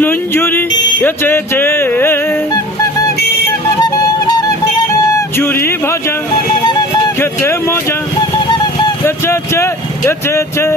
নুনঝুরি এসেছে চুরি ভাজা, খেতে মজা এসেছে এসেছে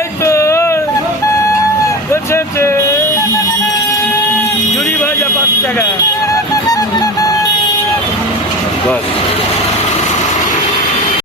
এই তো এসেছে চুরি ভাজা পাঁচ টাকা।